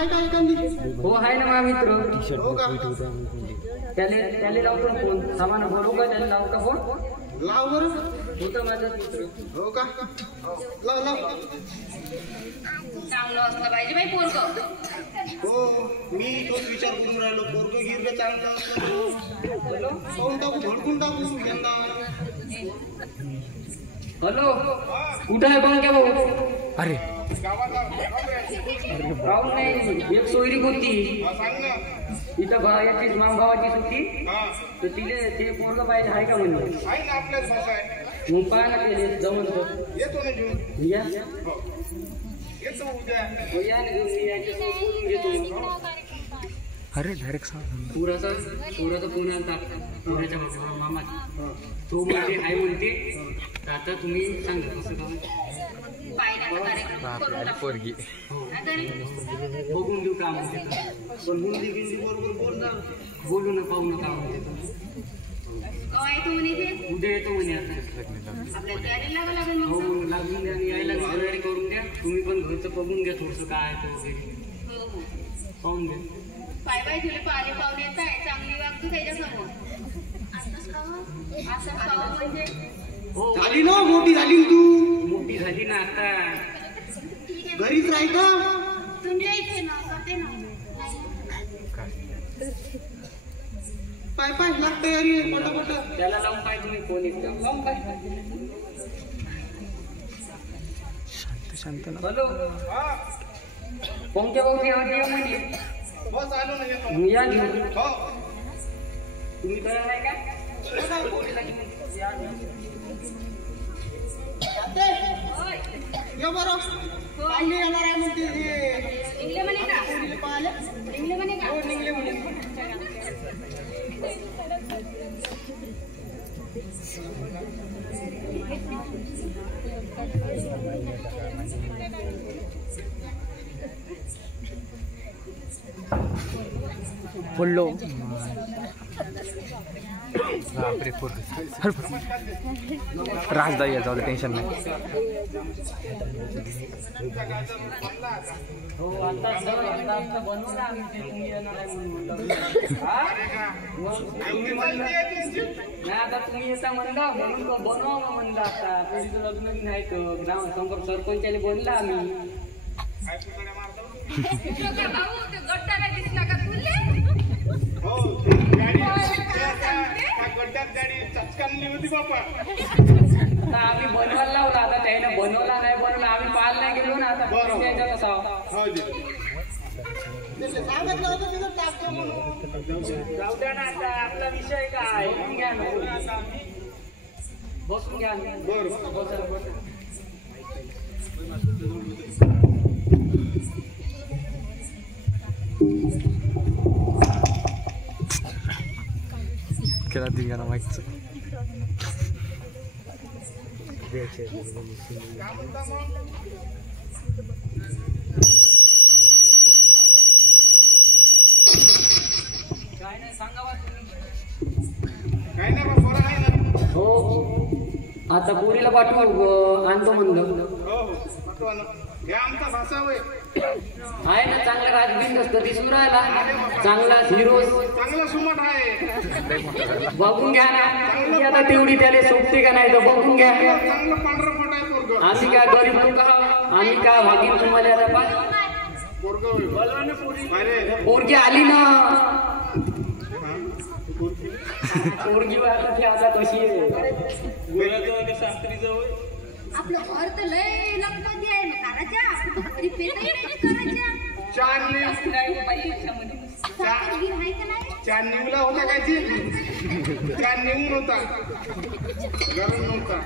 आहे का एखादी? हो आहे ना माझा मित्र. हो का? त्याला लावतो फोन. सामान भरू का त्याला लावू का फोन? लाव बरं. होतं माझा मित्र. हो का? लाव लाव. चांगलं असलं पाहिजे बाई पोरग. हो मी तोच विचार करून राहिलो. पोरग गिरग चांगलं असलं पाहून टाकू, भडकून टाकू यंदा. हॅलो कुठं आहे पण क्या भाऊ? अरे राहून नाही एक सोयरी कोणती इथं याचीच मामभावाची सुट्टी तर तिले ते पोरग पाहिजे आहे का म्हणजे? मग पाहा ना ते जमून या ना घेऊन मी याच्यासोबत घेतो. अरे डायरेक्ट सांग. पुराचा फोन आलता पुराच्या मामाचा. तो म्हणजे आहे म्हणते आता तुम्ही सांगा कसं काम पोरगी बघून घेऊ का म्हणते. पण हिंदी बरोबर बोलू ना पाहू नका म्हणते. उद्या येतो म्हणे आता. हो लागून द्या आणि यायला तयारी करून द्या. तुम्ही पण घरचं बघून घ्या थोडंसं काय आहे वगैरे पाहून घ्या. पाय पाय तुला पाणी पाहुणे येत आहे चांगली वागतो त्याच्यासमोर. असं खावं म्हणजे हो झाली ना मोठी झाली ना तू. मोठी झाली ना आता. घरीच राही का? तुमच्या इथे ना करते ना. पाय पाय लाग तयारी आहे पटापट. त्याला लावून पाय तुम्ही फोन येत लावून पाय. शांत ना. हॅलो कोणत्या भाऊची हवी आहे म्हणे? बस आलो ना येतो. या घेऊन. हो तुम्ही तयार नाही का? ये बरं पाणी येणार आहे म्हणते. निघले म्हणे का? पाहिले निघले म्हणे का? निघले म्हणे. बोललो राजदाई जाऊ दे टेन्शन नाही. हो आता बनवलं आम्ही ते तुम्ही येणार आहे म्हणून. तुम्ही म्हणलं नाही आता तुम्ही येता म्हणला म्हणून बनवा म्हणलं. आता पहिलीचं लग्न नाही तर ग्राम संपर्क सरपंचाने बनला आम्ही. भाऊ ते गट्टाला दिसला का तुले? हो गड्ड्यात गाडी चटकानली होती बापा. आता आम्ही बनवायला लावला. आता त्याने बनवला नाही बनवला आम्ही पाहायला नाही गेलो ना. आता त्याच्यात असावं सांगितलं होतं तिथं टाकतो म्हणून. जाऊ द्या ना. आता आपला विषय काय बसून घ्या ना. बसून घ्या. केला दिंगाना माहिती. काय नाही सांगावा तुम्ही. काय नाही बा बरं आहे ना. हो आता पोरीला पाठवू आणतो म्हणलं. हो पाठवा ना. हे आमचा भाषा होय. आहे ना चांगला राजबिंद असतं दिसून राहिला. चांगला हिरो चांगला सुमट आहे. बघून घ्या ना. आता तेवढी त्याला सोपते का नाही तर बघून घ्या. चांगलं पांढरं पोट आहे पोरग. आम्ही काय गरीब लोक आम्ही काय भागीन तुम्हाला. पोरग अरे पोरगी आली ना. पोरगी आता कशी आहे. आपलं घर तर लय लग्नाची आहे ना करायच्या. घरी पेरणी करायच्या. चार निव चार निवला होता काय ती. चार निवून होता गरम नव्हता.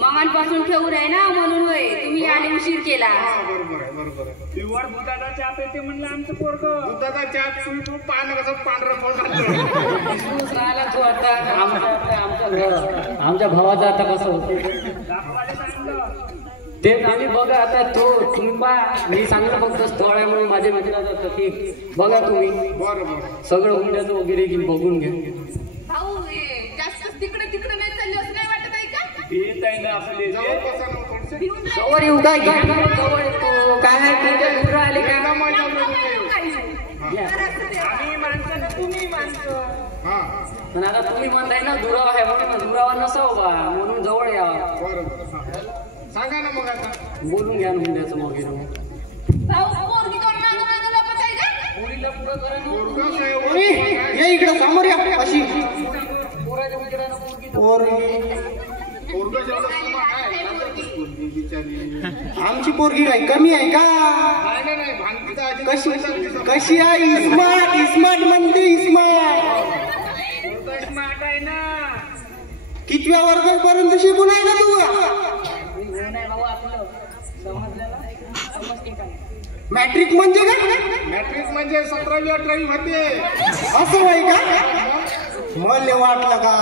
मामांपासून ठेवून आहे ना म्हणून होय तुम्ही आले उशीर केला. बरोबर आहे बरोबर आहे. पिवळ दुधाचा चहा पेते म्हणलं आमचं पोरग. दुधाचा चहा तुम्ही पान कसं पांढरं पोट राहिला तो आता आमच्या भावाचा आता कसं होतं ते आम्ही बघा. आता तो तुम्ही पहा मी सांगलं फक्त स्थळ आहे म्हणून माझ्या मित्राचं सखी बघा तुम्ही. बरोबर सगळं हुंड्याचं वगैरे की बघून घ्या. भाऊ जास्त तिकडे तिकडे नाही चालली असं नाही वाटत आहे का? येत आहे ना आपले जाऊ कसं नव्हतं. जवळ येऊ काय जवळ येतो काय तुझ्या दूर आले काय. हा पण आता तुम्ही म्हणताय ना दुरावा आहे म्हणून दुरावा नसावं बा म्हणून जवळ यावा. बरं बरं हा. सांगा ना मग आता. बोलून घ्या ना मुंड्याचं वगैरे मग. भाऊ पोरगी कोण मागं मागं लपत आहे का? पोरीला पुढं करा ना. पोरगं काय हो? अरे ये इकडं समोर या अशी पोराच्या उजेडानं पोरगी पोरगं जेवढं तुम्हाला काय पोरगी बिचारी. आमची पोरगी काय कमी आहे का? नाही नाही भांडीचा आधी कशी कशी आहे? स्मार्ट स्मार्ट म्हणते स्मार्ट. स्मार्ट आहे ना. कितव्या वर्गापर्यंत शिकून आहे ना तू? नाही भाऊ आपलं समजलं ना समजते का. मॅट्रिक म्हणजे काय? मॅट्रिक म्हणजे 17वी 18वी होते. असं आहे का? मला वाटलं का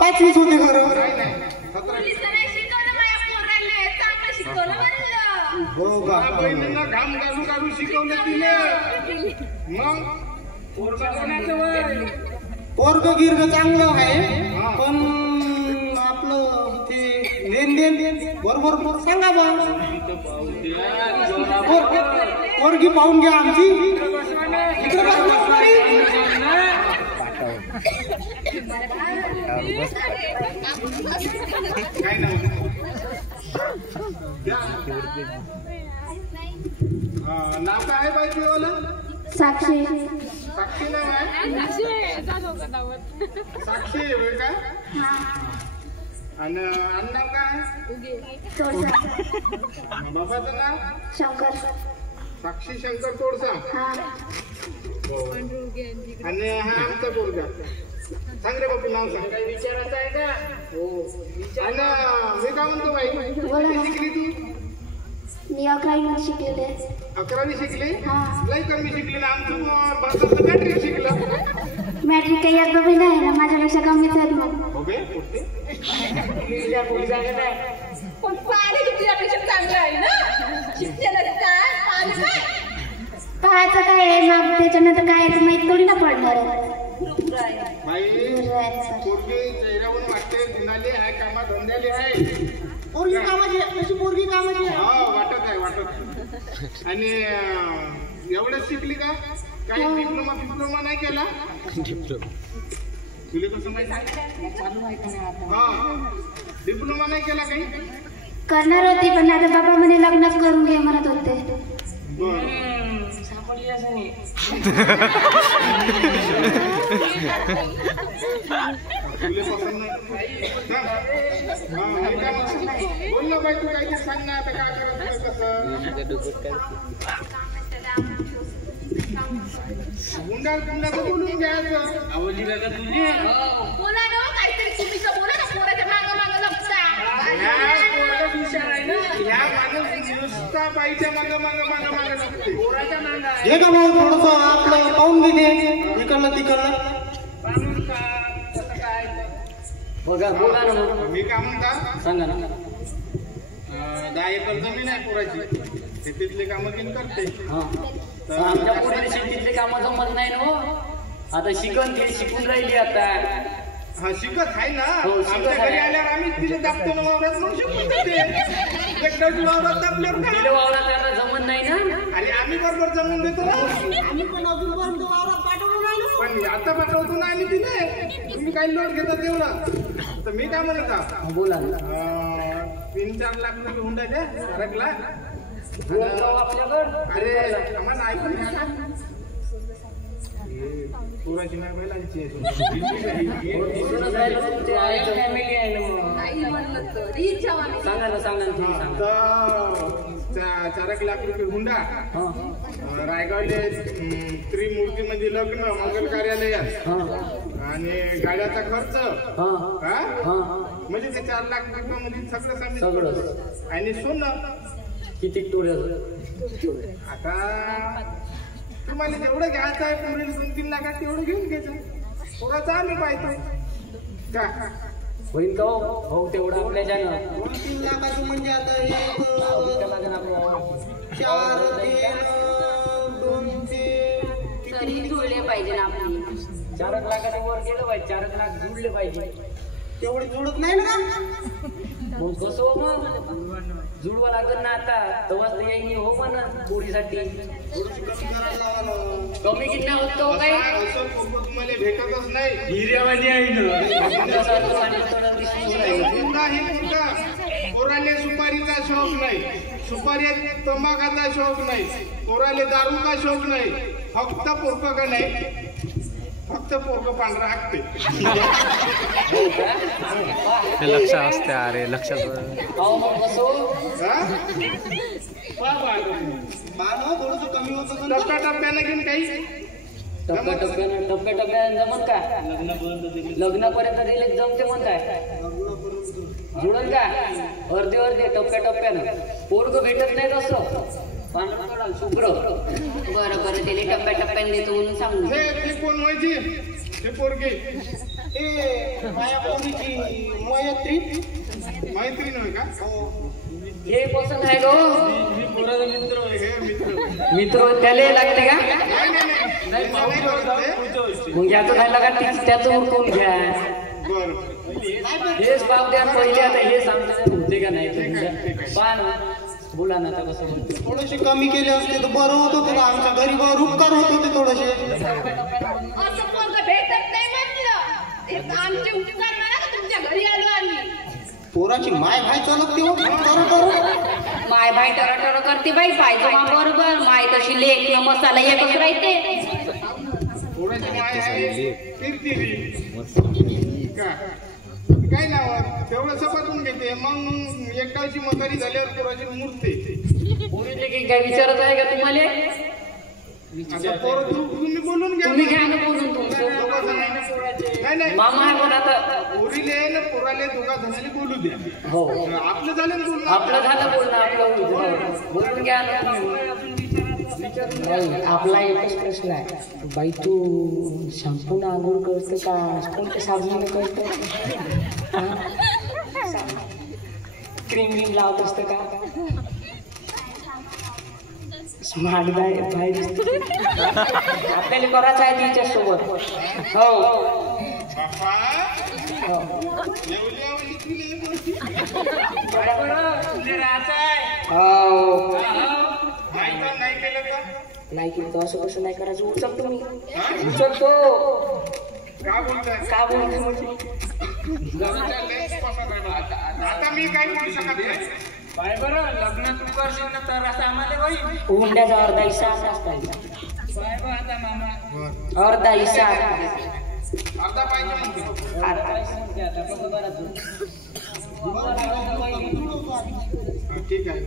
5वीच होते खरं. नाही नाही 17वी. पोलिसांनी शिकवलं माझ्या पोरांना, चांगलं शिकवलं म्हणलं. हो का? माझ्या बहिणींना घाम घालून काढून शिकवलं तिने. मग पोरगा कोणाचं वय? पोरग गिर्ग चांगलं आहे पण आपलं ते लेनदेन बरोबर सांगा बा. पोरगी पाहून घ्या आमची. इकडे बस बाई. काय नाही. नाव काय आहे बाई तुझं? साक्षी साक्षी नाव आहे. साक्षी होय का? आणि नाव काय? बाबाचं नाव? शंकर साक्षी शंकर तोडसा. आणि हा आमचा पोरगा. सांग रे बापू नाव सांग. काही विचारायचं आहे का? हो. आणि मी काय म्हणतो बाई किती शिकली तू? मी 11वी शिकलेले. 11वी शिकली? हा. लई कमी शिकली ना. आमचं भारताचं मॅट्रिक शिकलं. मॅट्रिक काही एकदा बी नाही ना, माझ्यापेक्षा कमीच आहेत मग. हो बे कुठे? तिला पोरी सांगत आहे. पण पाणी तुझ्यापेक्षा चांगलं आहे ना. शिक्षणाचं काय पाणी काय पाहायचं काय आहे मग त्याच्यानंतर काय आहे माहित थोडी ना पडणार आहे. बाई पोरगी चेहऱ्यावरून वाटते गुणाली आहे कामा धंद्याली आहे. पोरगी कामाची आहे. कशी पोरगी कामाची आहे? हा वाटत आहे वाटत आहे. आणि एवढंच शिकली का? काही डिप्लोमा नाही केला? तुला कसं माहिती? हा डिप्लोमा नाही केला काही? करणार होती पण आता बाबा म्हणे लग्नच करून घे म्हणत होते. बरं. सापडली असं नाही. तुला पसंत नाही? बोल ना बाई तू काही सांग ना. आता काय करायचं कसं? गुंडाचं बोलून घ्यायचं. आवडली का तुझी? बोला ना काहीतरी चुकीचं बोला ना. पोराच्या मागं मागं लपता. हुशार आहे ना. या माणूस नुसता बाईच्या मागं लागते. पोराच्या मागं आहे. हे का भाऊ थोडस आपलं पाहून घे इकडलं तिकडलं. बघा बोला ना मग. मी काय म्हणता सांगा ना. 10 एकर जमीन आहे पोराची. शेतीतले कामं किती करते. हा. आमच्या पोरीला शेतीतले कामं जमत नाही ना हो. आता शिकून राहिली आता. हा शिकत आहे ना. हो, शिकत आमच्या घरी आहे. आल्यावर आम्ही तिला दाबतो ना वावरात म्हणून शिकून देते. एकटाची वावरात दाबल्यावर तिला काय? वावरात आता जमत नाही ना. अरे आम्ही बरोबर जमून देतो ना. आम्ही पण अजूनपर्यंत वावरात पाठवलं नाही ना. पण आता पाठवतो ना आम्ही तिने. तुम्ही काही लोट घेता तेवढं. तर मी काय म्हणत आहे? बोला ना. 3-4 लाख रुपये हुंडा द्या रकला. आपल्याकडं. अरे आम्हाला ऐकून घ्या ना. पोराची नाही बैलांची दिसूनच राहिलं तुमची आई फॅमिली आहे ना मग. आई म्हणलं तरी जवानी. सांगा ना तुम्ही सांगा. तर 4 लाख रुपये हुंडा. हा. रायगडले त्रिमूर्तीमध्ये लग्न मंगल कार्यालयात. हा. आणि गाड्याचा खर्च. हा. हा हा. म्हणजे ते 4 लाख रुपयामध्ये सगळं सगळं. आणि सोनं किती टोळ्या. आता तुम्हाला जेवढं घ्यायचं आहे पुढील 2-3 लाखात तेवढं घेऊन घ्यायचं. पोराचं आम्ही पाहतो का. होईल का हो तेवढं आपल्या जाणं. 2-3 लाखाचं म्हणजे आता 1 4 3 2 तरी जुळले पाहिजे ना आपली. 4 लाखाच्या वर गेलं पाहिजे. 4 लाख जुळले पाहिजे. तेवढे जोडत नाही ना. मग कसं हो मग जुळवा लागत ना आता. तेव्हाच तर येईन हो म्हणा पोरीसाठी. थोडीशी कमी करायला लावा ना. कमी कितना होतो काय असं पोरगं तुम्हाला भेटतच नाही हिऱ्यावानी आहे ना पोराले सुपारीचा शौक नाही, सुपारी तंबाखाचा शौक नाही, पोराले दारूचा शौक नाही, फक्त पोरग का नाही, फक्त पोरग पांढरा हाकते. ते लक्षात असते अरे लक्षात अहो मग बसो मानव थोडस कमी होत टप्प्याटप्प्यानं घेऊन काही टप्प्याटप्प्यानं जमत का लग्नापर्यंत दिले जमते म्हणताय जुळून का अर्धे टप्प्याटप्प्यानं पोरग भेटत नाही तसं पांढरा शुभ्र बरं त्याला टप्प्याटप्प्याने देतो म्हणून सांगू ते कोण व्हायची ते पोरगे ए माया पोरीची मैत्रीण होय का हे पसंत आहे गो मी पोराचा मित्र होय हे मित्र मित्र त्याला लागते का नाही मग याचं नाही लागत त्याचं उरकून घ्या बरं हेच बाप द्या पहिले आता हे सांगता होते का नाही पान बोला ना आता कसं बोलतो थोडेसे कमी केले असते तर बरं होत होतं ना आमच्या गरीबावर उपकार होत होते थोडेसे असं पोरगं भेटत नाही म्हटलं ते आमचे उपकार म्हणा का तुमच्या घरी आलो आम्ही पोराची माय भाय चालत तेव्हा माय बाय टरा करते बाई पाहिजे बरोबर माय तशी लेख न मसाला एकच राहते पोराची माय आहे किरकिरी का काय नाव तेवढं सपाटून घेते मग एकाची म्हातारी झाल्यावर पोराची मूर्ती पोरीले की काय विचारत आहे का तुम्हाला आता पोरं तुम्ही बोलून घ्या तुम्ही घ्या ना बोलून तुमचं नाही मामा आहे कोण आता पोरीले ना पोराले दोघा जणांनी बोलू द्या हो आपलं झालं ना बोलणं आपलं झालं बोलणं आपलं बोलून घ्या ना आपला एकच प्रश्न आहे बाई तू शॅम्पून आंघोळ करते का कोणत्या साबणाने करते क्रीम लावत असते का स्मार्ट बाय दिसते आपल्याला करायचं आहे तिच्यासोबत हो बाप्पा हो जेवल्यावर इथली गोष्टी नाही केलं का नाही केलं तर असं कसं नाही करायचं उचलतो मी उचलतो का बोलताय का बोलतो म्हणजे आता मी काही बोलू शकत नाही बाय बरं लग्न तू करशील ना तर असं आम्हाला होईल हुंड्याचा अर्धा हिस्सा असता बाय बा आता मामा अर्धा हिस्सा अर्धा पाहिजे म्हणते आता कसं करायचं ठीक आहे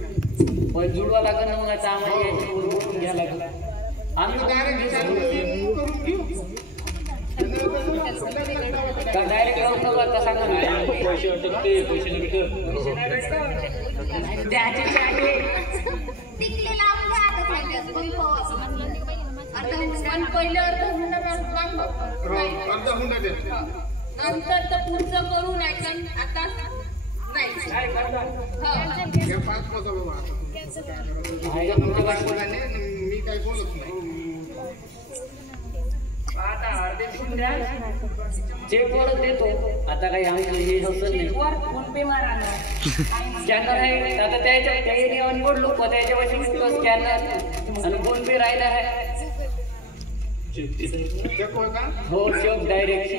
पण जुडवा लागेल ना मग आता आम्हाला यायची बोलून घ्या लागेल आम्ही डायरेक्ट करून घेऊ डायरेक्ट लावून टाकू आता सांगा ना पैसे अटकते पैसे नाही भेटत द्यायचे टिकले लावून घ्या आता सगळ्यात होईल पाहू आपण पण पहिलं अर्ध हुंडा अर्धा हुंडा द्या नंतर तर पुढचं करू नाही पण आता नाही घ्या 5 पैसा बाबा मी काय बोलत नाही आता अर्धे द्या चेक वरच देतो आता काही आम्ही हे हसत नाही फोन पे मारा स्कॅनर आहे आता त्याच्या त्या एरियावर बोललो त्याच्या पाशी स्कॅनर आणि फोन पे राहिला आहे चेक होय का हो चेक डायरेक्ट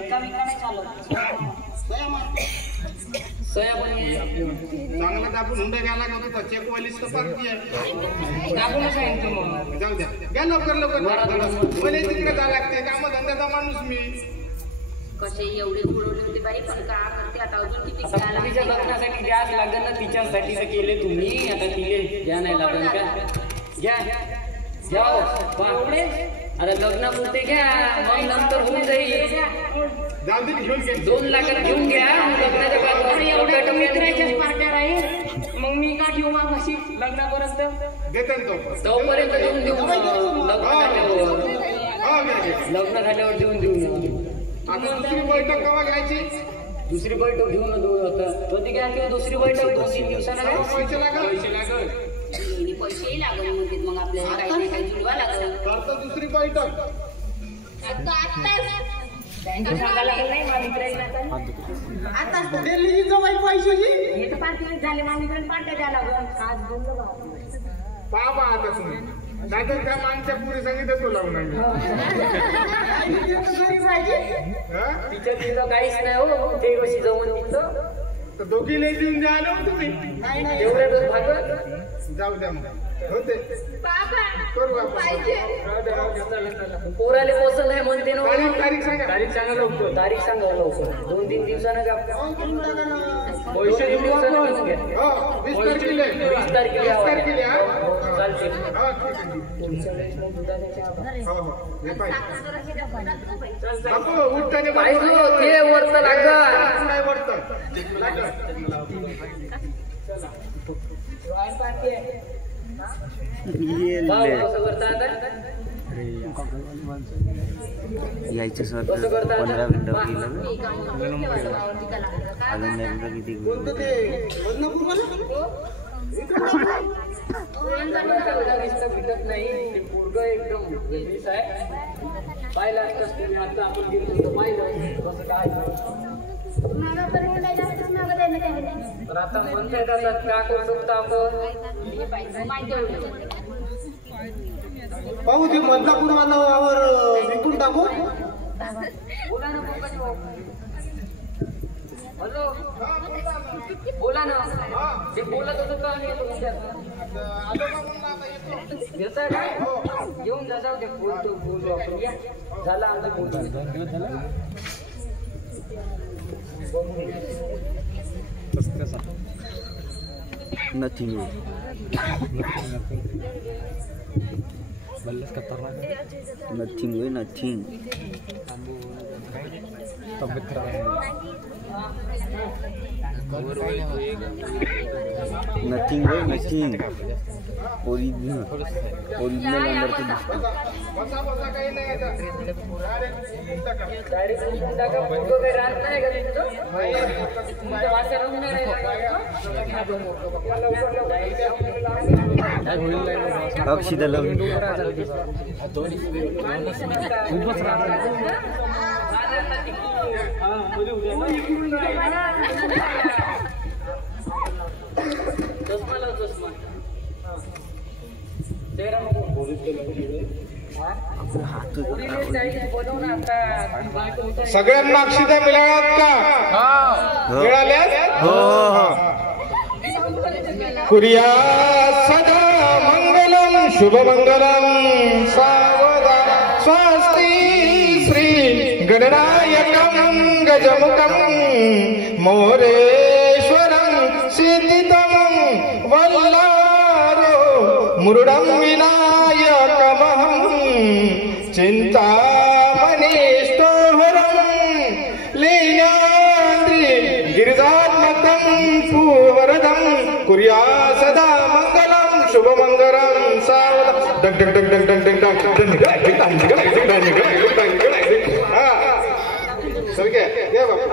सया पण चांगला दाबून हुंडा घ्यायला लागत होता चेक वालीच तर पार्टी आहे दाबूनच सांगितलं मग जाऊ द्या घ्या लवकर मला तिकडे जा लागते कामधंद्याचा माणूस मी कसे एवढे उडवले होते बाई पण का करते आता अजून किती आता मुलीच्या लग्नासाठी गॅस लागेल ना तिच्यासाठी तर केले तुम्ही आता तिले घ्या नाही लागेल का घ्या घ्या बापरे अरे लग्नापुरते घ्या मग नंतर होऊन जाईल जाऊ दे घेऊन घे 2 लाखात घेऊन घ्या लग्नाच्या बाद एवढ्या टप्प्याच्या पार्ट्या राहील मग मी का घेऊ मग अशी लग्नापर्यंत देते तो तोपर्यंत देऊन देऊ लग्न झाल्यावर देऊन देऊ आता दुसरी बैठक केव्हा घ्यायची दुसरी बैठक घेऊन आता कधी घ्या किंवा दुसरी बैठक 2-3 दिवसाला पैसे लागल पैसेही लागले म्हणते मग आपल्याला काही नाही काही जुळवा लागलं तर दुसरी बैठक आता दिल्ली जवळ पैशाची हे तर पार्टी झाले मामीकडे पार्ट्या द्यायला लागल आज बोललो बाबा आता तुम्ही नाहीतर त्या मागच्या पुरी सांगितलं तो लावून आणलं. हा? तिच्या तिथं काहीच नाही हो, ते कशी जमून तिथं तर दोघीला देऊन द्या ना तुम्ही. एवढ्यातच भागत. जाऊ द्या मग होते बाबा करू आपण. पाहिजे पोराले पोचल आहे म्हणते ना. तारीख सांगा. तारीख सांगा लवकर. तारीख सांगा लवकर. 2-3 दिवसानं का पैसे 2 दिवसानं घेऊन घ्या. हो 20 तारखेला 20 तारखेला यावं. 20 तारखेला हा? चालते. हा, ठीक आहे. पुढच्या वेळेस मग दुधाच्या चहा. हो हो हे पाहिजे. बापू उठताना पाहिजे ते वरतं लागत. नाही वरतं कसं करता आता? यायचं सर 15 मिनिटं गेलं अजून नेमकं किती भेटत नाही. ते पोरगं एकदम वेगळीच आहे. पाहिलं असतं तुम्ही आता आपण गेलो पाहिलं कसं काय. तर आता म्हणताय का करू शकतो आपण. पाहू ते मधला पूर्वावर विकून टाकू. बोला ना हॅलो बोला ना. ते बोलत होतं का नाही येतं काय येऊन जा. जाऊ दे बोलू आपण. या झाला आमचं बोलतो. नथिंग नथिंग वे नथिंग. तब्येत खराब नथिंग वे नथिंग. ओरिजिनल अंदर ते दिसतं. बसा बसा काही नाही आता. डायरेक्ट उठून टाका. पोरगं काही राहत नाही का तुमचं. तुमच्या वाचा राहून नाही राहिला. अक्षिता लावून चष्मा लाव चष्मा. सगळ्यांना अक्षिता मिळाल्यात का? मिळाल्यात हो हो. कुर्या सदा मंगलम शुभमंगलम सावधा स्वस्ति श्री गणनायकं गजमुखं मोरेश्वरं सिद्धितमं वल्लारो मुरुडं विनायकमहं चिन्तामणिस्तोहरं लीलाद्रि गिरिजात्मकं पूवरदं कुर्या सदा मंगलम शुभमंगलम सावधा. डग डग डग डग डग डग डग. हा चल घे घे बाबा.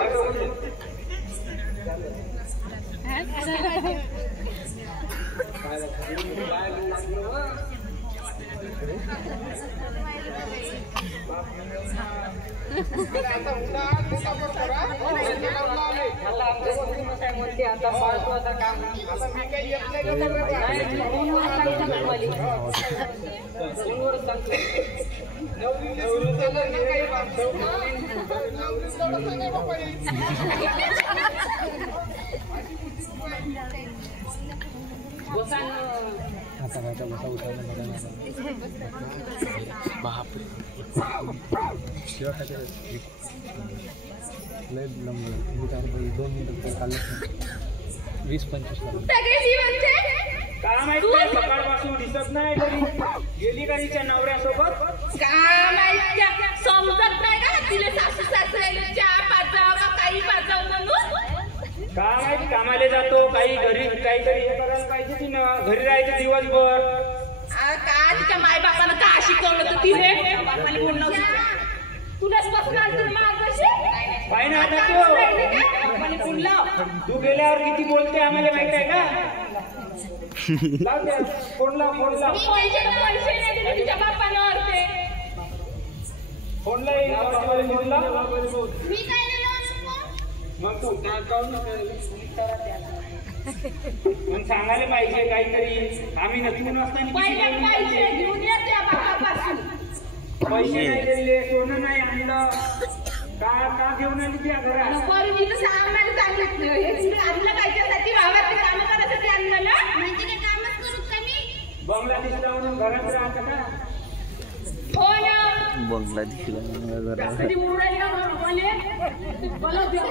म्हणते आता पाळतो काम. बापरे लय लंब 2 मिनिटं काढलं 20-25 काय माहिती नाही, सकाळपासून दिसत नाही घरी. गेली का तिच्या नवऱ्यासोबत? काय माहिती समजत नाही का तिला सासू सासऱ्याला चहा पाजाव का काही पाजाव म्हणून. काय माहिती कामाला जातो काही घरी काहीतरी हे करायला पाहिजे तिनं. घरी राहायचं दिवसभर. का तिच्या माय बापानं का शिकवलं तर तिने बापाने बोलणं तुलाच बसून आलं मार्गशी पाय ना आता तू बापाने बोललं. तू गेल्यावर किती बोलते आम्हाला माहित आहे का? लाव द्या फोन लाव फोन लाव. पैसे नाही दिले तिच्या बापानं अर्धे. फोन लाव फोन लाव. मी काय नाही लावलं. मग तू काय काढून पण सांगायला पाहिजे काहीतरी. आम्ही नसून असताना पैसे घेऊन या त्या बापापासून. पैसे नाही दिले, सोनं नाही आणलं, का घेऊन आली त्या घरात? पोरीनं आम्हाला सांगितलं हे तुला आणलं कायच्यासाठी, भावाची कामं करायसाठी आणलं ना. म्हणजे काय कामच करू का मी? बंगला दिसला म्हणून घरात राहतं का? हो ना. बंगला दिसला जरा कधी मुराई का बोले बोला द्या.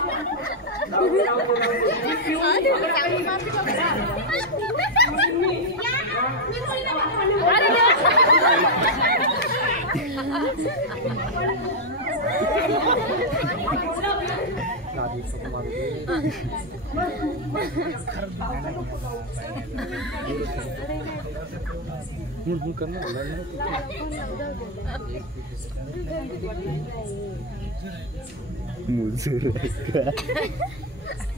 मुजूर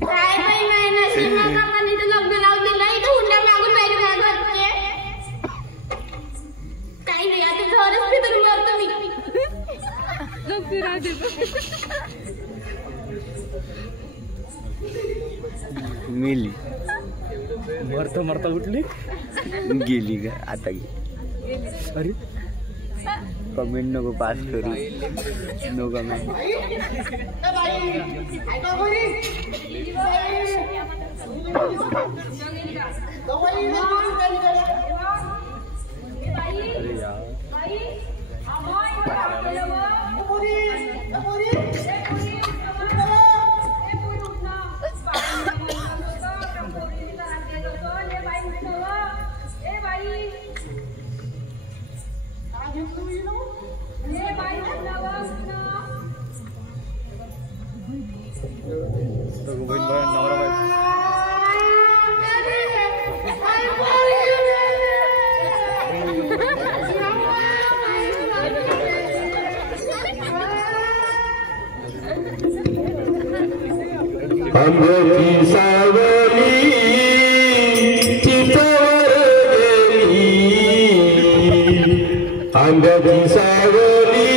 काय बाई नाही ना सीमा काकांनी तर लग्न लावून दिलं, इथं हुंडा मागून बाहेर मागवते. काही नाही आता घरच फिरून मरतो मी. मेली मरता मरता उठली गेली का आता गेली. अरे कमेंट नको पास करू, नो कमेंट. अरे यार नवरा बाई आंब्याची सावली चितावर गेली, आंब्याची सावली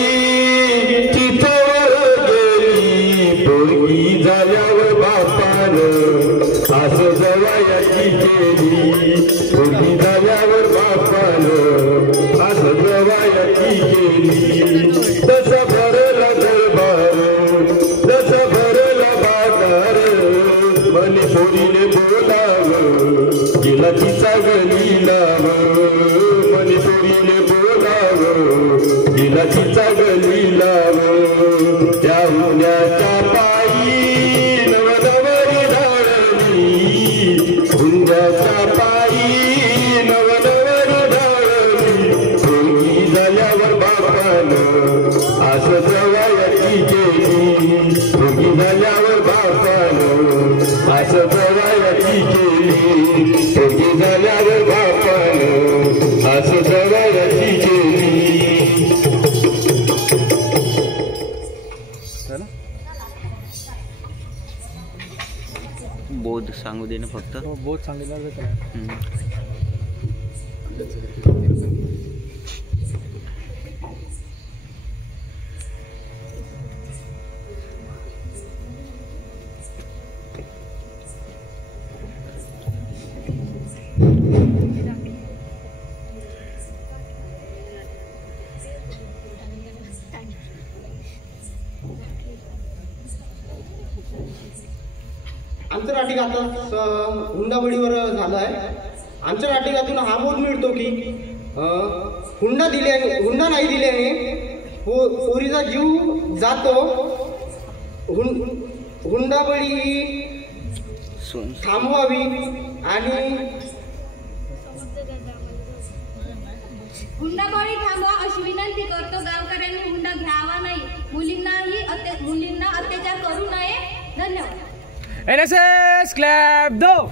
चितावर गेली. पोरगी झाल्यावर बापानं असं जवायाची केली, पोरगी झाल्यावर बापानं असं जवायाची केली. तसं भरला दरबार, तसं भरला बाजार, मनी पोरीने बोलावं गेला तिचा गलीलाव, मनी पोरीने बोलावं गेला तिचा गलीलाव. त्या हुंड्याच्या पायी नवनवरी धावली, हुंड्याच्या पायी नवनवरी धावली. पोरगी झाल्यावर बापानं असं जवायाची केली, पोरगी झाल्यावर बापानं असं जवायाची केली, पोरगी झाल्यावर बापानं असं जवायाची केली. बोध सांगू दे ना फक्त. बहुत सांगितलं त्याला. आंतरराष्ट्रीय हुंडाबळीवर झालं आहे. आंतरराष्ट्रीयातून हा बोध मिळतो की हुंडा नाही दिल्याने पोरीचा जीव जातो. हुंडाबळी ही थांबवावी आणि हुंडाबळी थांबवा अशी विनंती करतो. गावकऱ्यांनी हुंडा घ्यावा नाही, मुलींना अत्याचार करू नये. धन्यवाद. NSS क्लॅप दो.